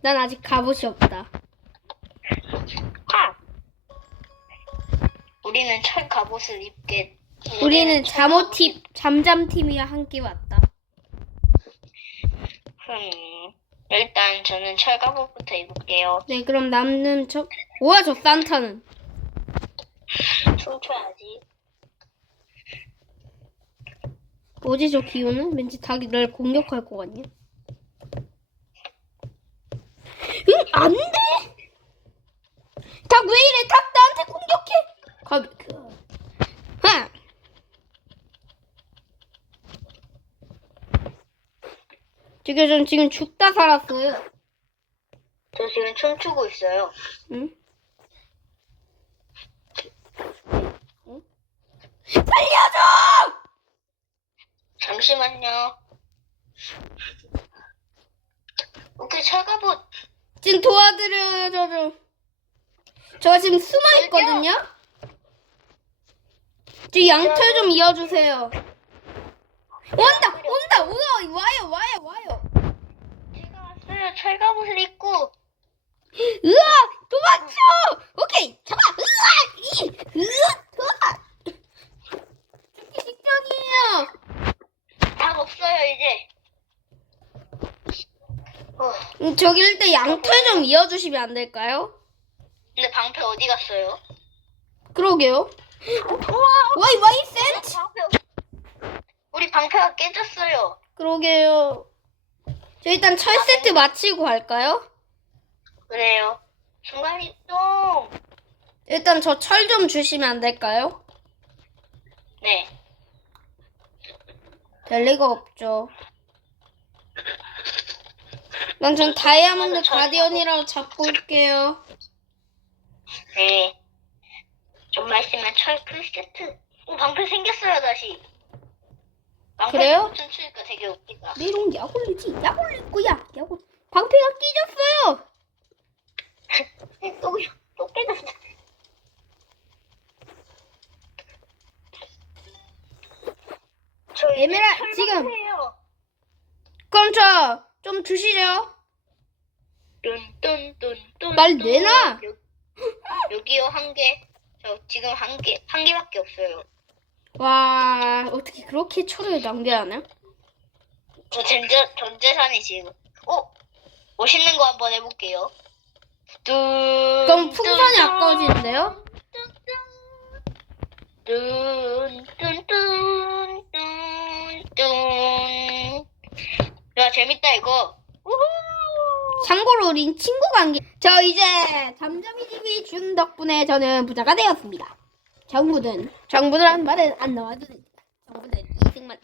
난 아직 갑옷이 없다. 하! 우리는 철 갑옷을 입게. 우리는 철 잠옷팀, 잠잠팀이와 함께 왔다. 음, 일단 저는 철 갑옷부터 입을게요. 네, 그럼 남는 저, 뭐야, 저 산타는? 춤춰야지. 뭐지, 저 기운은? 왠지 닭이 날 공격할 것 같냐? 응, 안 돼! 닭 왜 이래? 닭 나한테 공격해! 가, 그, 하! 지금 전 지금 죽다 살았어요. 저 지금 춤추고 있어요. 응? 응? 살려줘! 잠시만요. 오케이, 철 갑옷. 지금 도와드려요, 저 좀. 저 지금 숨어 있거든요? 저 양털 좀 이어주세요. 온다! 온다! 우와! 와요! 제가 왔어요. 철 갑옷을 입고. 으아! 도망쳐! 오케이! 잡아! 으아! 이! 으아! 으아! 죽기 직전이에요! 답 없어요, 이제. 어, 음, 저기 일단 양털 좀 이어주시면 안 될까요? 근데 방패 어디 갔어요? 그러게요. 와이 와이 센트! 방패 없- 우리 방패가 깨졌어요. 그러게요. 저 일단 철 세트 마치고 갈까요? 그래요. 중간 이동. 일단 저 철 좀 주시면 안 될까요? 네. 될 리가 없죠. 난 전 다이아몬드 가디언이라고 잡고 올게요. 네. 좀만 있으면 철 풀 세트. 오, 방패 생겼어요, 다시. 방패 그래요? 춤추니까 되게 웃기다. 메롱 야골리지 야골리꾸야 야골 방패가 끼졌어요. 또, 또 깨졌어. 저 이제 에메랄- 철 지금. 방패예요. 그럼 저 좀 주시죠. 뚠뚠뚠뚠. 말 내놔. 여- 여기요, 한 개. 저 지금 한 개, 한 개밖에 없어요. 와 어떻게 그렇게 철을 낭비하냐? 저 전재, 전재산이 지금. 어? 멋있는 거 한번 해볼게요. 뚠. 그럼 풍선이 뚠, 아까워지는데요? 뚠, 뚠, 뚠, 뚠, 뚠. 야, 재밌다, 이거. 우후! 참고로 우린 친구 관계. 저 이제 잠잠이 집이 준 덕분에 저는 부자가 되었습니다. 정부는 정부는 말은 안 나와도 됩니다. 정부는 이승만.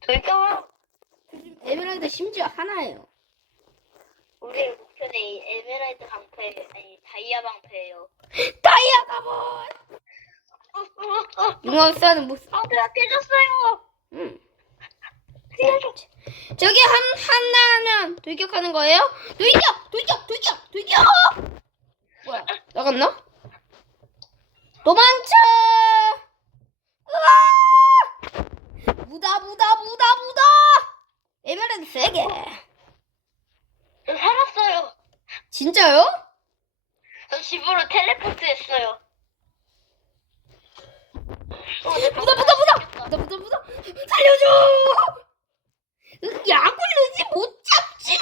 돌까? 요즘 에메랄드 심지어 하나예요. 우리의 목표는 이 에메랄드 방패, 아니, 다이아 방패예요. 다이아 가본. 어, 어, 어. 융합사는 못. 방패가 깨졌어요! 음. 저기 한 하나면 돌격하는 거예요? 돌격, 돌격, 돌격, 돌격. 뭐야? 나갔나? 도망쳐! 으아! 무다, 무다, 무다, 무다. 에메랄드 세 개. 저 살았어요. 진짜요? 저 집으로 텔레포트 했어요. 어, 내 무다, 방패 무다, 무다, 생겼다. 무다, 무다, 무다. 살려줘! 으, 약을 넣지 못 잡지.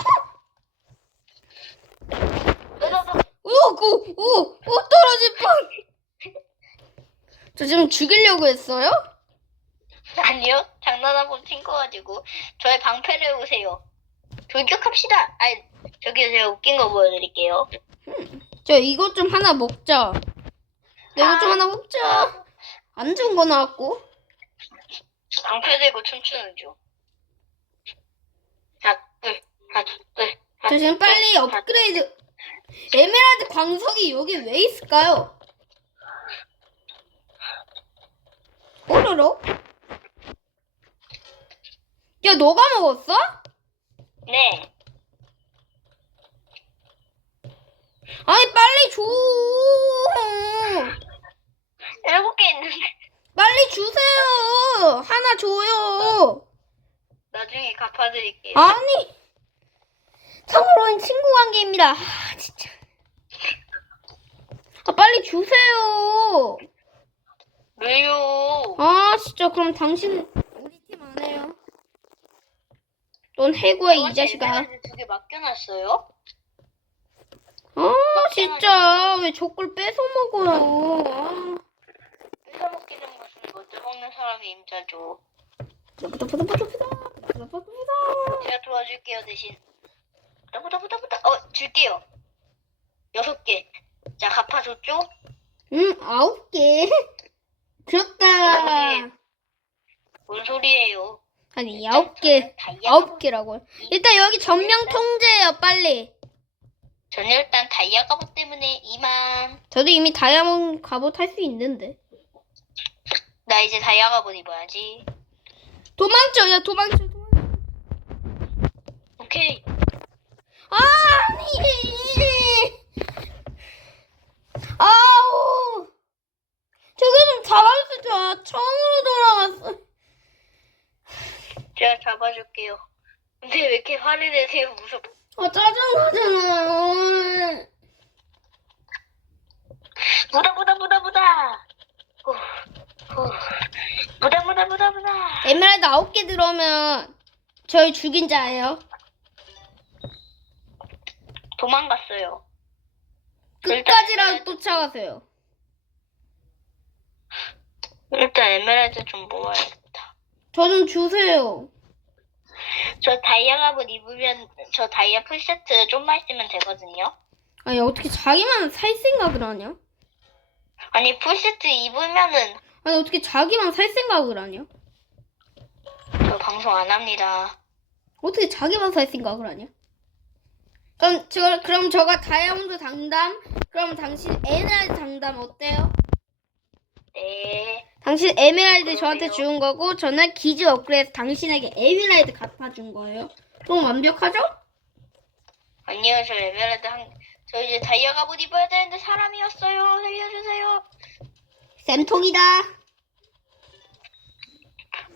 내가 너 오, 오, 오, 오, 떨어질 뻔. 저 지금 죽이려고 했어요? 아니요. 장난하고 친거 가지고 저의 방패를 보세요. 돌격합시다. 아니 저기 제가 웃긴 거 보여드릴게요. 저 이것 좀 하나 먹자. 나 이것 좀 아. 하나 먹자. 안 좋은 거 나왔고. 방패 들고 춤추는 중. 하나 둘 하나 둘. 저 지금 빨리 업그레이드. 에메랄드 광석이 여기 왜 있을까요? 오로로? 야, 너가 먹었어? 네. 아니, 빨리 줘. 일곱 개 있는데 빨리 주세요. 하나 줘요. 나중에 갚아드릴게요. 아니. 참고로는 친구 관계입니다. 아, 진짜. 아, 빨리 주세요. 왜요? 아, 진짜. 그럼 당신은 우리 팀 안 해요. 넌 해고야, 이 자식아. 두개 맡겨놨어요? 아, 진짜. 왜 저걸 뺏어 먹어요. 아. 뺏어먹기는 것은 먼저 먹는 사람이 임자죠. 부다, 부다, 부다, 부다. 부다, 부다, 부다. 제가 도와줄게요 대신. 부다 부다 부다. 어 줄게요. 여섯 개. 자 갚아줬죠? 응, 아홉 개. 그렇다. 뭔 소리예요? 아니, 아홉 개. 아홉 개라고요. 일단 여기 전명 통제해요, 빨리. 저는 일단 다이아 갑옷 때문에 이만. 저도 이미 다이아몬드 갑옷 할 수 있는데. 나 이제 다이아 갑옷 입어야지. 도망쳐, 야, 도망쳐, 도망쳐. 오케이. 아니! 아우! 좀 잡아주세요. 처음으로 돌아왔어. 제가 잡아줄게요. 근데 왜 이렇게 화를 내세요? 무섭. 아, 짜증나잖아요. 무다 무다 무다 무다. 후, 후. 무다 무다 무다 무다. 에메랄드 아홉 개 들어오면 저희 죽인 자예요. 도망갔어요. 끝까지라도 쫓아가세요. 일단 에메랄드 좀 모아야겠다. 저 좀 주세요. 저 다이아 갑옷 입으면 저 다이아 풀세트 좀만 있으면 되거든요. 아니, 어떻게 자기만 살 생각을 하냐? 아니 풀세트 입으면은 아니, 어떻게 자기만 살 생각을 하냐? 저 방송 안 합니다. 어떻게 자기만 살 생각을 하냐? 그럼 저 그럼 저가 다이아몬드 당담, 그럼 당신 에메랄드 당담 어때요? 네. 당신 에메랄드 저한테. 준 거고 저는 기지 업그레이드 당신에게 에메랄드 갚아준 거예요. 그럼 완벽하죠? 아니요 저 에메랄드 한. 저 이제 다이아 갑옷 입어야 되는데 사람이었어요. 살려주세요. 쌤통이다.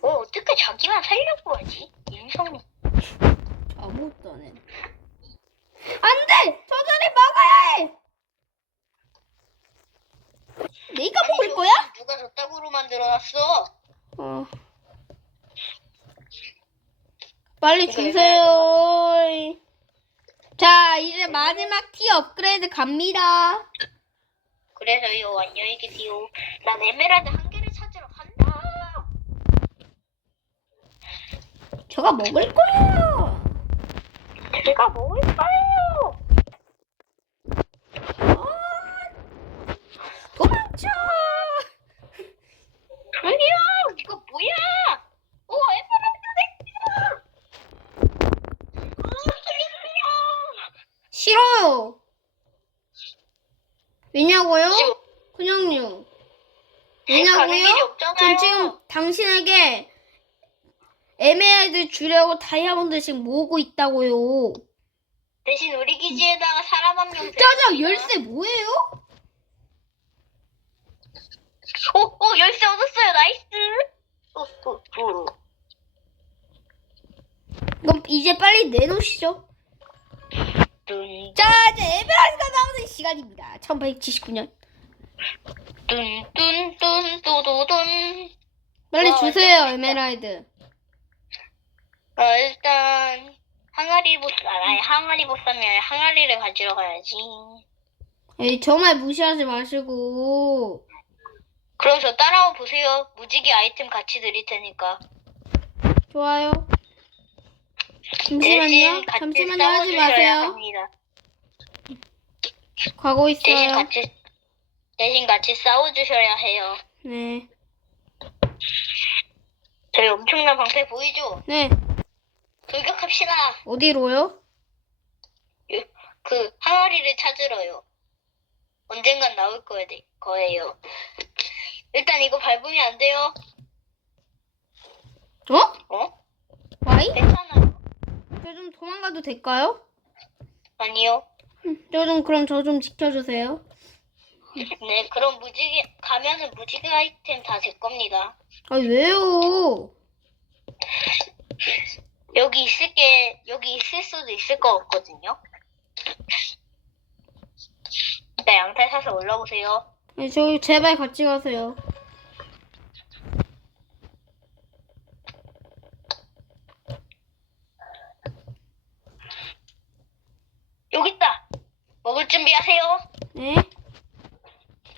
어 어떻게 자기만 살려고 하지? 인성이. 아무것도 안 해. 안 돼! 저 자리 막아야 해! 내가 아니, 먹을 저거 거야? 누가 저 땅으로 만들어놨어? 어. 빨리 주세요. 자, 이제 마지막 티 업그레이드 갑니다. 그래서요 안녕히 계세요. 난 에메랄드 한 개를 찾으러 간다. 저가 먹을 거예요. 제가 먹을 거예요. 어, 도망쳐! 저기요 이거 뭐야? 오 에메랄드 새끼야. 아 살려주세요. 싫어요. 왜냐고요? 그냥요. 길이 왜냐고요? 전 지금 당신에게 에메랄드 주려고 다이아몬드씩 모으고 있다고요. 대신 우리 기지에다가 사람 한 명. 짜장 열쇠 뭐예요? 오, 오 열쇠 얻었어요. 나이스. 오, 오, 오. 그럼 이제 빨리 내놓으시죠. 뚠, 자, 이제 에메랄드가 나오는 시간입니다. 1879년. 뚠, 뚠, 뚠, 또도돈. 빨리 와, 주세요, 완전 에메랄드. 어, 일단 항아리 보스 아니 항아리 보스면 항아리를 가지러 가야지. 에이, 정말 무시하지 마시고. 그럼 저 따라와 보세요. 무지개 아이템 같이 드릴 테니까. 좋아요. 잠시만요. 같이 잠시만요. 하지 싸워주셔야 마세요. 합니다. 가고 대신 있어요. 같이 대신 같이 싸워주셔야 해요. 네. 저희 엄청난 방패 보이죠? 네. 돌격합시다. 어디로요? 그 항아리를 찾으러요. 언젠간 나올 거예요. 일단 이거 밟으면 안 돼요. 어? 어? 와이? 괜찮아요. 저 좀 도망가도 될까요? 아니요. 저 좀 그럼 저 좀 지켜주세요. 네, 그럼 무지개 가면은 무지개 아이템 다 제 겁니다. 아 왜요? 여기 있을 게 여기 있을 수도 있을 것 같거든요. 일단 양탈 사서 올라오세요. 네, 저 제발 같이 가세요. 여기 있다. 먹을 준비하세요. 네.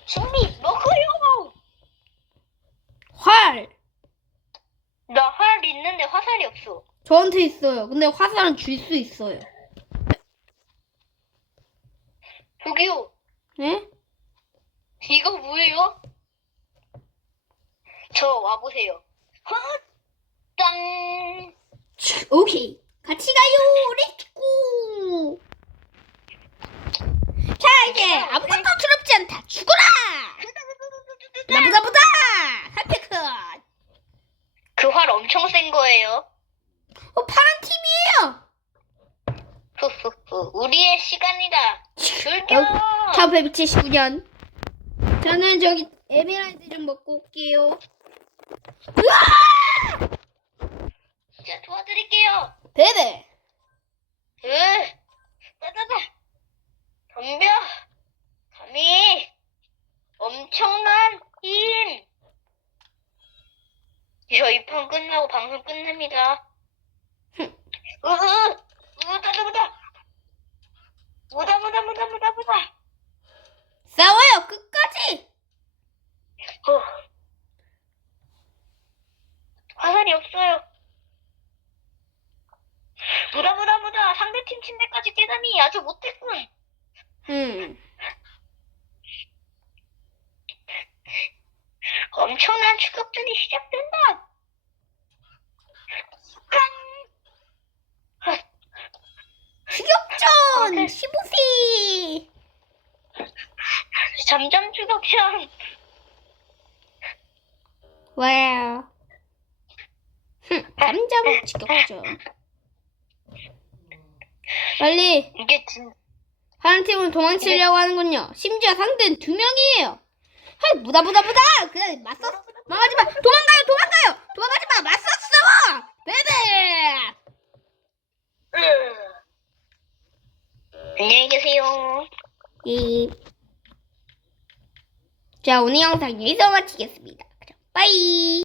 준비 먹어요. 활. 나 활 있는데 화살이 없어. 저한테 있어요. 근데 화살은 줄 수 있어요. 저기요. 네? 이거 뭐예요? 저 와보세요. 헛! 땅! 치, 오케이. 같이 가요. 렛츠고. 자, 이제 아무것도 두렵지 않다. 죽어라. 나보다 보다. 한패크. 그 활 엄청 센 거예요. 어, 파란 팀이에요. 후후후. 우리의 시간이다. 즐겨! 1979년. 저는 저기 에메랄드 좀 먹고 올게요. 자, 도와드릴게요. 베베. 으! 따다다! 덤벼! 감히! 엄청난 힘! 저이판 끝나고 방송 끝냅니다. 으! 으! 으! 따다보다! 보다 보다 보다 보다 보다! 싸워요. 끝까지. 어. 화살이 없어요. 보다 보다 보다 상대팀 침대까지 깨다니 아주 못했군. 음. 엄청난 추격전이 시작된다. 깡! 추격전 오케이. 15세. 잠잠 추격전. 와우. 흠, 잠잠 추격전. 빨리 이게 진 하는 팀은 도망치려고 하는군요. 심지어 상대는 두 명이에요. 하이 무다 무다 무다. 그래 맞서 망하지 마. 도망가요 도망가요. 도망가지 마. 싸워. 베베. 안녕히 계세요. 예. 자 오늘 영상 여기서 마치겠습니다. 그럼 빠이.